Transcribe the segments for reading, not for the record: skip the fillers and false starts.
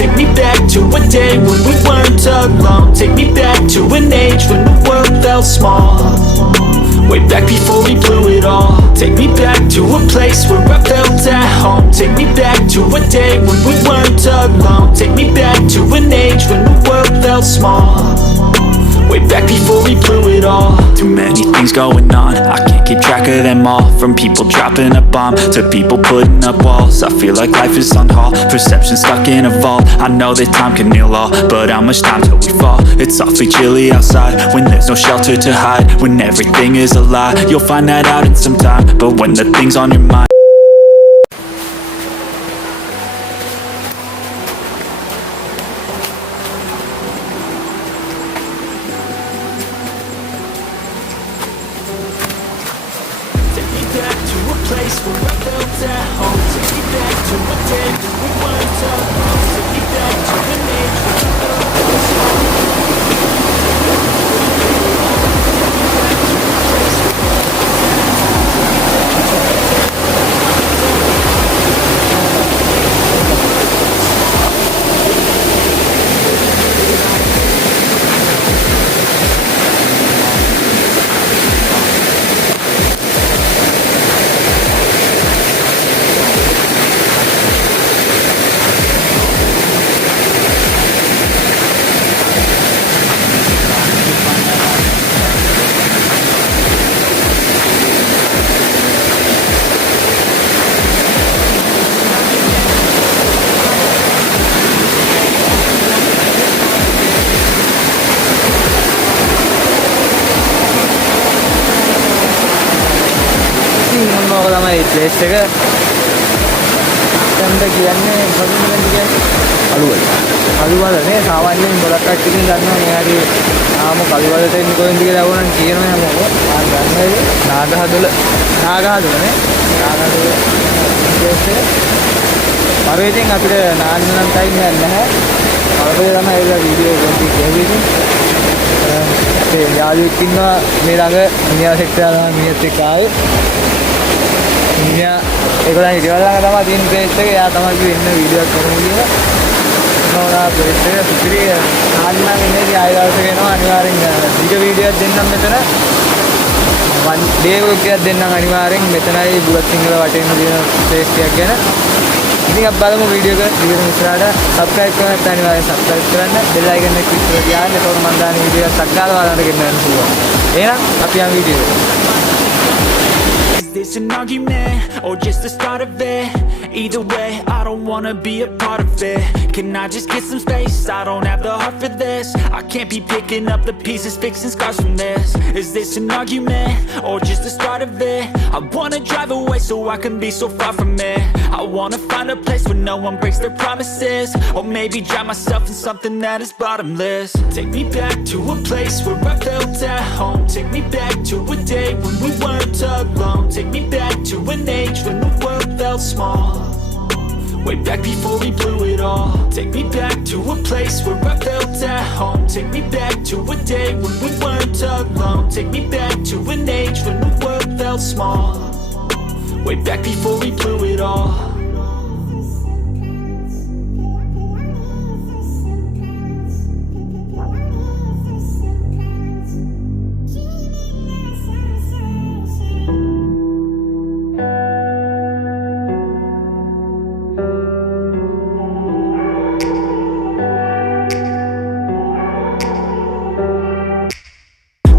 Take me back to a day when we weren't alone. Take me back to an age when the world felt small. Way back before we blew it all. Take me back to a place where I felt at home. Take me back to a day when we weren't alone. Take me back to an age when the world felt small. Way back before we blew it all. Too many things going on, I can't keep track of them all. From people dropping a bomb to people putting up walls. I feel like life is on hold, perception stuck in a vault. I know that time can heal all, but how much time till we fall? It's awfully chilly outside when there's no shelter to hide. When everything is a lie, you'll find that out in some time. But when the thing's on your mind, place where I felt at home. Take me back to a day when we weren't alone. Take me back to an age when the world was small. තමයි place එක දැන්ද කියන්නේ මොකක්ද කියන්නේ කළුවල කළුවලනේ සාමාන්‍යයෙන් ගොඩක් කට්ටියකින් ගන්නවා මේ හරි ආම කළුවලට එන්නේ කොහෙන්ද කියලා අහුවනම් කියනවා හැමෝම ආ ගන්නයි naagahadola නේ naagahadola ප්ලේස් එක පරිවෙන් අපිට නාන්න නම් ටයිම් එකක් නැහැ අපේ තමයි ඒක වීඩියෝ එකක් ගේවිදී ඒ යාළුවෙක් ඉන්නවා මේ ළඟ මිනිහා සෙට් කරනවා මිනිහත් එක්ක ආවේ මිනිහා ඒගොල්ලන් ඉතිවල්ලා තමයි තියෙන ප්ලේස් එක එයා තමයි කිව්වේ ඉන්න වීඩියෝ එකක් කරමු කියලා නෝනා ප්ලේස් එක සුපිරි නාන්න ඉන්නේ ආයෙ දවසක එනවා අනිවාර්යෙන් විඩියෝ එකක් දෙන්නම් මෙතන වන් ඩේ එකක් දෙන්නම් අනිවාර්යෙන් මෙතනයි බුලත්සිංහල වටේම තියෙන ප්ලේස් එකක් ගැන ඉතින් අපි බලමු වීඩියෝ එක දිගටම ඉස්සරහට සබ්ස්ක්‍රයිබ් කරන්න නැත්නම් අනිවාර්යෙන් සබ්ස්ක්‍රයිබ් කරන්න බෙල් අයිකන් එක ක්ලික් කරලා තියාගන්න එතකොට මම දාන වීඩියෝ එකක් අක්කාලා බලන්න ගෙන්නන්න පුළුවන් එහෙනම් අපි යමු වීඩියෝ එකට Is this an argument or just the start of it? Either way, I don't wanna be a part of it. Can I just get some space? I don't have the heart for this. I can't be picking up the pieces, fixing scars from this. Is this an argument or just the start of it? I wanna drive away so I can be so far from it. I wanna find a place where no one breaks their promises, or maybe drown myself in something that is bottomless. Take me back to a place where I felt at home. Take me back to a day when we weren't alone. Take me back to an age when the world felt small. Way back before we blew it all. Take me back to a place where I felt at home. Take me back to a day when we weren't alone. Take me back to an age when the world felt small. Way back before we blew it all.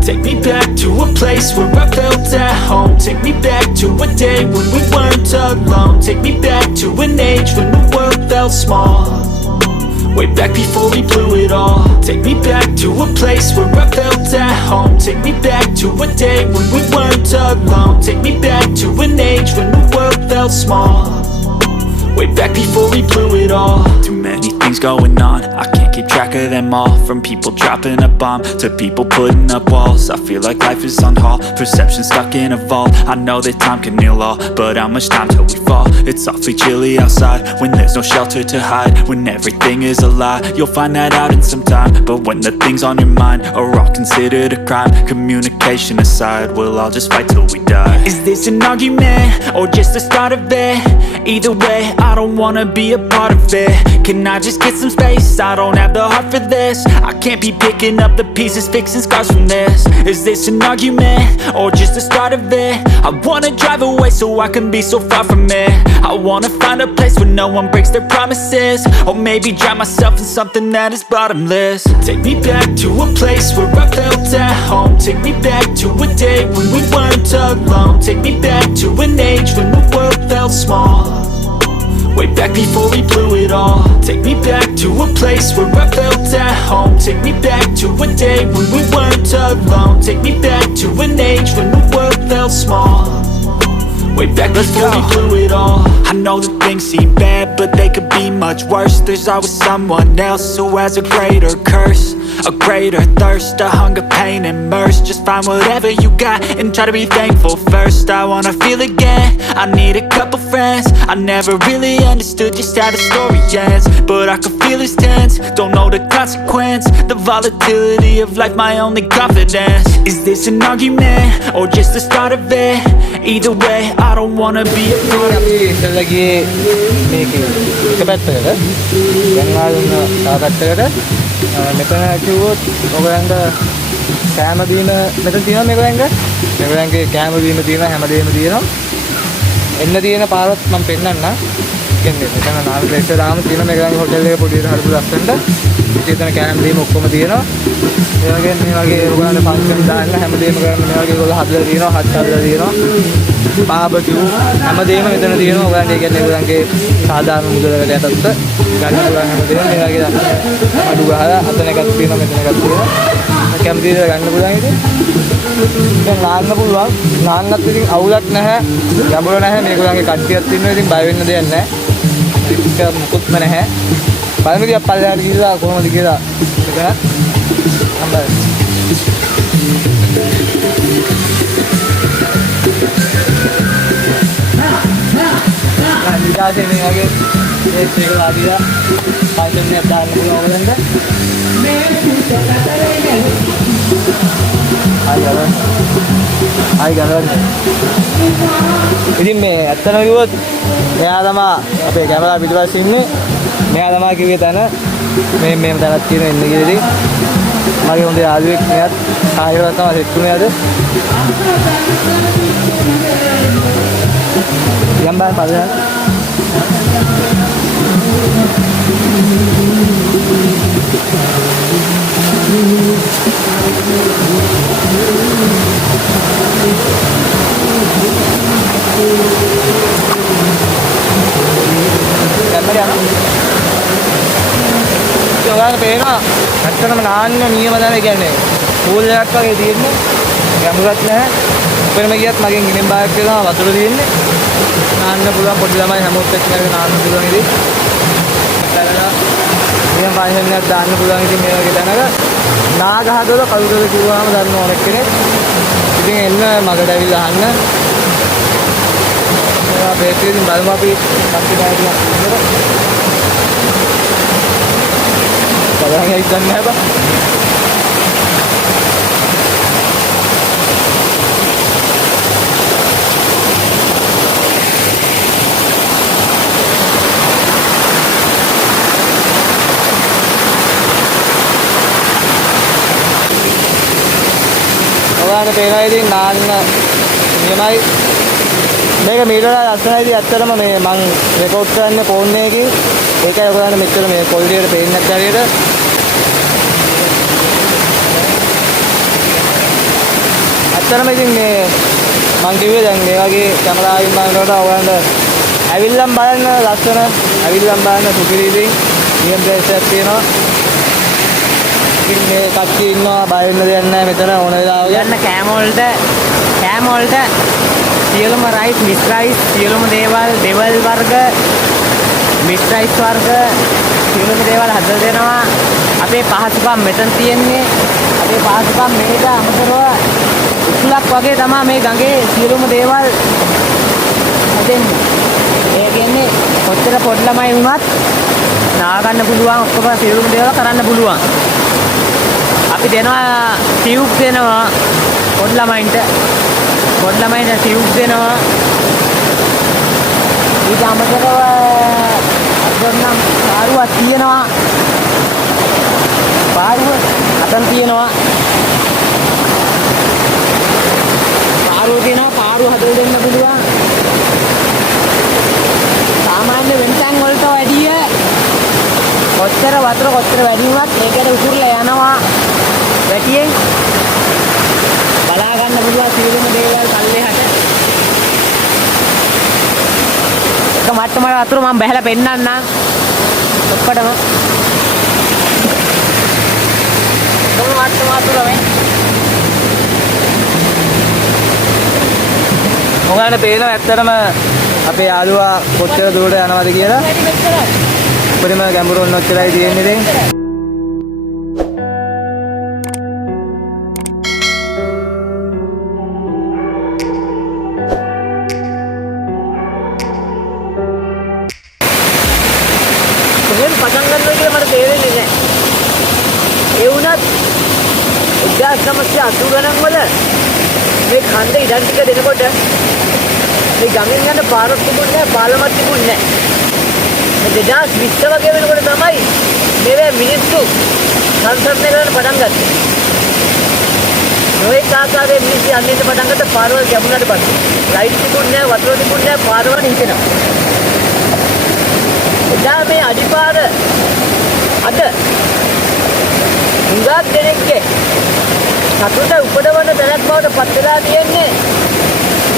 Take me back to a place where I felt at home. Take me back to a day when we weren't alone. Take me back to an age when the world felt small. Way back before we blew it all. Take me back to a place where I felt at home. Take me back to a day when we weren't alone. Take me back to an age when the world felt small. Way back before we blew it all. Too many things going on, I can't keep track track of them all. From people dropping a bomb to people putting up walls. I feel like life is on hold, perception stuck in a vault. I know that time can heal all, but how much time till we fall? It's awfully chilly outside when there's no shelter to hide. When everything is a lie, you'll find that out in some time. But when the things on your mind are all considered a crime, communication aside, we'll all just fight till we die. Is this an argument or just the start of it? Either way, I don't wanna be a part of it. Can I just get some space? I don't have the heart for this. I can't be picking up the pieces, fixing scars from this. Is this an argument or just the start of it? I wanna drive away so I can be so far from it. I wanna find a place where no one breaks their promises, or maybe drown myself in something that is bottomless. Take me back to a place where I felt at home. Take me back to a day when we weren't alone. Take me back to an age when the world felt small, way back before we blew it all. Take me back to a place where I felt at home. Take me back to a day when we weren't alone. Take me back to an age when the world felt small, way back before we blew it all. I know that things seem bad, but they could be much worse. There's always someone else who has a greater curse, a greater thirst, a hunger, pain, and mercy. Just find whatever you got and try to be thankful first. I wanna feel again, I need a couple friends. I never really understood just how the story ends, but I can feel it's tense, don't know the consequence. The volatility of life, my only confidence. Is this an argument or just the start of it? Either way, I don't wanna be a part of it. ඉස්සෙල්ලා ගියේ මේකේ එක පැත්තකට දැන් ආවම තව පැත්තකට මෙතන කිව්වොත් ඔයගලන්ට කෑම බීම මෙතන තියෙනවා මේගොල්ලන්ගේ කෑම බීම තියෙනවා හැමදේම තියෙනවා එන්න තියෙන පාරත් මම පෙන්නන්නම් කියන්නේ මෙතන නාම ප්ලේස් එක දාම තියෙනවා මේගොල්ලන්ගේ හොටෙල් එක පොඩි විදිහට හදපු ලස්සනට ඉතින් එතන කෑම බීම ඔක්කොම තියෙනවා ඒ වගේ මේ වගේ ඔයගලන්ට ෆන්ක්ෂන් දාන්න හැමදේම කරන්න මේ වගේ ඒගොල්ලෝ හදලා තියෙනවා හත් හදලා තියෙනවා බාබකියු හැමදේම මෙතන තියෙනවා ඔයගලන්ට. ඒ කියන්නේ ඔයගලන්ගේ සාධාරණ මුදලකට යටත් ගන්න පුළුවන් හැමදේම මේ වගේ අඩු ගහලා අතන එකක් තියෙනවා මෙතන එකක් තියෙනවා කැමති දේ ගන්න පුළුවන්. ඉතින් දැන් නාන්න පුළුවන්, නාන්නත් ඉතින් අවුලක් නැහැ, ගැඹුර නැහැ. මේගොල්ලන්ගේ කට්ටියක් ඉන්නවා ඉතින් බය වෙන්න දෙයක් නැහැ. ඒක මුකුත්ම නැහැ. බලමු කිය පල්ලෙහාට ගිහලා කොහොමද කියලා මෙතන අම්බයි. ඉතාලි මේ වගේ ඒත් එක ලාදිලා පයිසන් එකක් දාන්න පුළුවන් ඔයගලන්ට. ආයි ගන්න. ඉතින් මේ ඇත්තම කිව්වොත් මෙයා තමයි අපේ කැමරා පිටපස්සේ ඉන්නේ. මෙයා තමයි කිව්වේ තැන මේ තැනක් තියෙන ඉන්න කියලා. ඉතින් මගේ හොඳ යාළුවෙක් මෙයාත් ආයෙත් තමයි සෙට් වුණේ අද. යම් බෑ පල්ලෙහාට. ඔයාලට පේනවා ඇත්තටම නාන්න නියම තමයි කියන්නේ පූල් එකක් වගේ තියෙන්නේ ගැඹුරක් නැහැ. උඩරම ගියත් මගෙන් ගිනින් බායක් කියලා වතුර තියෙන්නේ නාන්න පුළුවන් පොඩි ළමයි හැමෝත් එක්ක කරගෙන නාන්න පුළුවන්. ඉතින් මෙයා පයින් එකක් දාන්න පුළුවන්. ඉතින් මේ වගේ තැනක නාගහදොල කළුදොල කිව්වම දන්න ඕනෙක් කෙනෙක්. ඉතින් එන්න මගට ඇවිල්ලා අහන්න. මේවා බේකරියෙන් බලමු අපි කප්පි ගාඩියක් ඉන්නකොට. බලන්න ඉතින් නැහැ බා. ඔයාලට පේනවා ඉතින් නාන්න නියමයි. මේක මීටර ලස්සනයිදී ඇත්තටම මේ මම රෙකෝඩ් කරන්නේ ෆෝන් එකකින්. ඒකයි ඔයාලට මෙච්චර මේ ක්වොලිටි එකට පේන්නේ නැති හරියට. ඇත්තටම ඉතින් මේ මම කිව්වේ දැන් මේ වගේ කැමරාවකින් බලනකොට ඔයාලට ඇවිල්ලම් බලන්න ලස්සන ඇවිල්ලම් බලන්න සුපිරි නියම ප්ලේස් එකක් තියෙනවා. ඉතින් මේ කට්ටිය ඉන්නවා බය වෙන්න දෙයක් නැහැ මෙතන ඕන වෙලාවක යන්න කෑම වලට සියලුම රයිස් මික්ස් රයිස් සියලුම දේවල් වර්ග මික්ස් රයිස් වර්ග සියලුම දේවල් හදලා දෙනවා. අපේ පහසුකම් මෙතන තියෙන්නේ. අපේ පහසුකම් මේක අමතරව උසුලක් වගේ තමයි මේ ගඟේ සියලුම දේවල් හදෙන්නේ. ඒ කියන්නේ කොච්චර පොඩි ළමයි වුණත් නාගන්න පුළුවන් ඔක්කොම සියලුම දේවල් කරන්න පුළුවන්. අපි දෙනවා ටියුබ් දෙනවා පොඩි ළමයින්ට. පොඩි ළමයින්ට ටියුබ් දෙනවා. ඊට අමතරව අදනම් පාරුවක් තියෙනවා. පාරුව අතන් තියෙනවා. පාරුව තියෙනවා. පාරුව හදලා දෙන්න පුළුවන්. සාමාන්‍ය වෙනතන් වලට වැඩිය කොච්චර වතුර කොච්චර වැඩි වුණත් මේකට උතුරලා යනවා. වැටියෙන් බලා ගන්න පුළුවන් සියලුම දේවල් පල්ලෙහාට. එක මට්ටමකට වතුර මම බහැලා පෙන්නන්නම් ඔක්කොටම. කොහොම මට්ටම වතුර මේ මොකද පේනවා ඇත්තටම අපේ යාළුවා කොච්චර දුරට යනවද කියලා. උඩම ගැඹුරු ඔච්චරයි තියෙන්නේ දැන්. කොහෙන් පටන් ගන්නවද කියලා මට තේරෙන්නේ නැහැ. ඒ වුණත් 1980 ගණන් වල මේ ඛණ්ඩ ඉඩම් ටික දෙනකොට මේ ගඟෙන් යන පාරක් තිබුණේ නැහැ, පාලමක් තිබුණේ නැහැ. 2020 වගේ වෙනකොට තමයි මේ මිනිස්සු සංසර්ණය කරන්න පටන් ගත්තේ. නොයේ ආකාරයේ මිනිස්සු යන්නේ පටන් ගත්ත පාරවල් ගැඹුරට පස්සේ. ලයිට් තිබුණේ නැහැ, වතුර තිබුණේ නැහැ, පාරවල් හිතෙනවා. එදා මේ අඩිපාර අද හුඟක් දෙනෙක්ගේ සතුට උපදවන තැනක් බවට පත් වෙලා තියෙන්නේ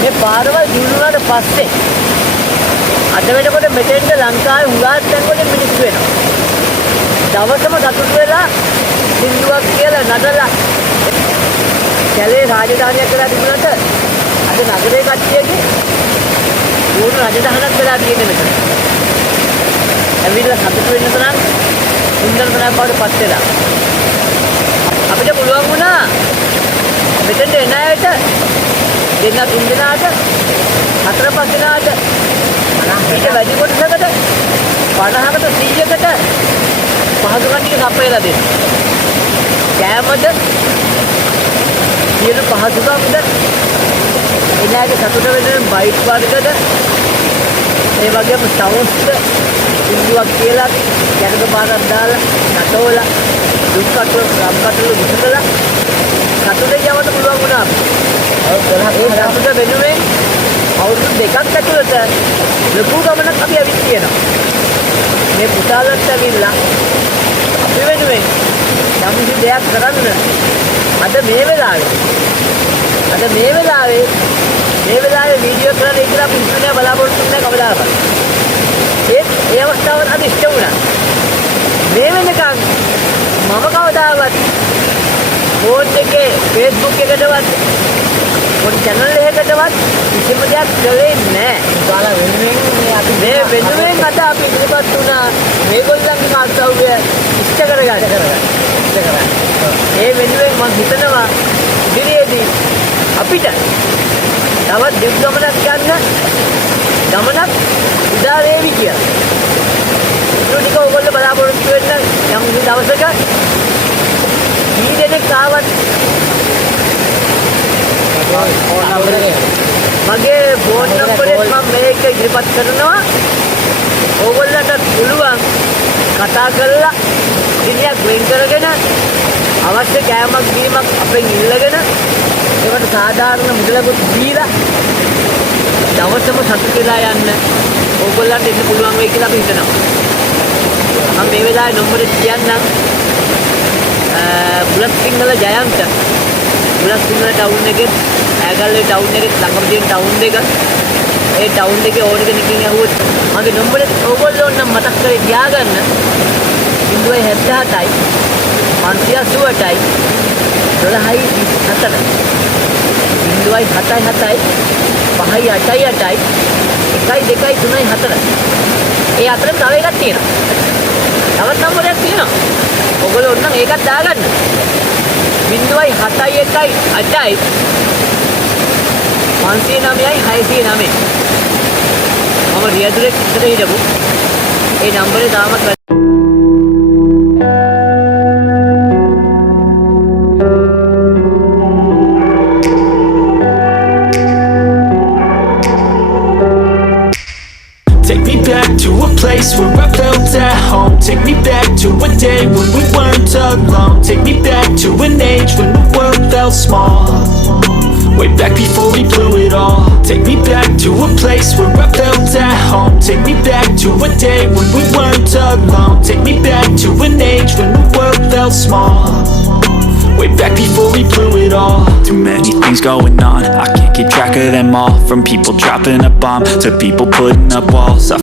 මේ පාරවල් දියුණුවාට පස්සේ. අද වෙනකොට මෙතෙන්ට ලංකාවේ හුඟක් තැන්වල මිනිස්සු වෙනවා. දවසම සතුට වෙලා සින්දුවක් කියලා නටලා කැලේ රාජධානියක් කරලා තිබුණාට අද නගරේ කට්ටියගේ ඕන රාජධානියක් වෙලා තියෙන්නේ මෙතන. ඇවිල්ලා සතුට වෙන්න තරම් සුන්දර තැනක් බවට පත් වෙලා. අපිට පුළුවන් වුණා මෙතෙන්ට එන අයට දෙන්න තුන් දෙනාට හතර පහ දෙනාට ඊට වැඩි කොටසකට 50කට 100කට පහසුකම් ටික සපයලා දෙන්න. කෑමද සියලු පහසුකම්ද එනාගේ සතුට වෙන බයිට් වර්ගද ඒ වගේම සවුන්ස්ද සින්දුවක් කියලා යනක පාරක් දාලා නටෝලා දුක්කටු රම්කටු විසකලා සතුටේ යවන්න පුළුවන් වුණා. ඒ සතුට වෙනුවෙන් අවුරුදු දෙකක් ඇතුළත ලොකු ගමනක් අපි ඇවිත් තියෙනවා. මේ පුතාලත් ඇවිල්ලා අපි වෙනුවෙන් යම් කිසි දෙයක් කරන්න අද මේ වෙලාවේ වීඩියෝ කරලා ඉඳලා අපි ඉන්නේ බලාපොරොත්තු වෙන කවදාකවත්. ඒ අවස්ථාවට අද ඉෂ්ට වුණා. මේ වෙනකන් මම කවදාවත් ෆෝන් එකේ Facebook එකකටවත් පොඩි channel එකකටවත් කිසිම දෙයක් කළේ නැහැ. ඔයාලා වෙනුවෙන් අපි මේ වෙනුවෙන් අද අපි ඉදිරිපත් වුණා මේගොල්ලන්ගේ කාර්යය ඉෂ්ට කරගන්න. ඒ වෙනුවෙන් මම හිතනවා ඉදිරියේදී අපිට තවත් දිග් ගමනක් යන්න ගමනක් උදා වේවි කියලා. ඒක ඔයගොල්ලෝ බලාපොරොත්තු වෙන්න යම් දවසක ඊදෙනෙක් ආවත් මගේ ෆෝන් නම්බරේ මම මේක ඉදිරිපත් කරනවා. ඕගොල්ලන්ට පුළුවන් කතා කරලා දිනයක් වෙන් කරගෙන අවශ්‍ය කෑමක් බීමක් අපෙන් ඉල්ලගෙන ඒකට සාධාරණ මුදලකුත් දීලා දවසම සතුට වෙලා යන්න ඕගොල්ලන්ට ඉන්න පුළුවන් වෙයි කියලා අපි හිතනවා. මම මේ වෙලාවේ නම්බරේ කියන්නම්. බුලත්සිංහල ජයන්ත බුලත්සිංහල ටවුන් එකේ ඇගල්ලේ ටවුන් එකේ ළඟම තියෙන ටවුන් එක. ඒ ටවුන් එකේ ඕන කෙනකින් ඇහුවොත් මගේ නම්බරේ ඕගොල්ලෝ නම් මතක් කරේ තියාගන්න. 077යි 580යි 12යි 24 077යි 588යි 1 2 3 4. ඒ අතර තව එකක් තියෙනවා. තවත් නම්බරයක් තියෙනවා. ඔයගොල්ලෝ ඕනනම් ඒකත් දාගන්න. 0.71 8යි 509යි 609. මම රියදුරෙක් ඉස්සර හිටපු ඒ නම්බරේ තාමත් Take me back to a place where I felt at home. Take me back to a day when we weren't alone. Take me back to an age when the world felt small. Way back before we blew it all. Take me back to a place where I felt at home. Take me back to a day when we weren't alone. Take me back to an age when the world felt small. Way back before we blew it all. Too many things going on, I can't keep track of them all. From people dropping a bomb to people putting up walls.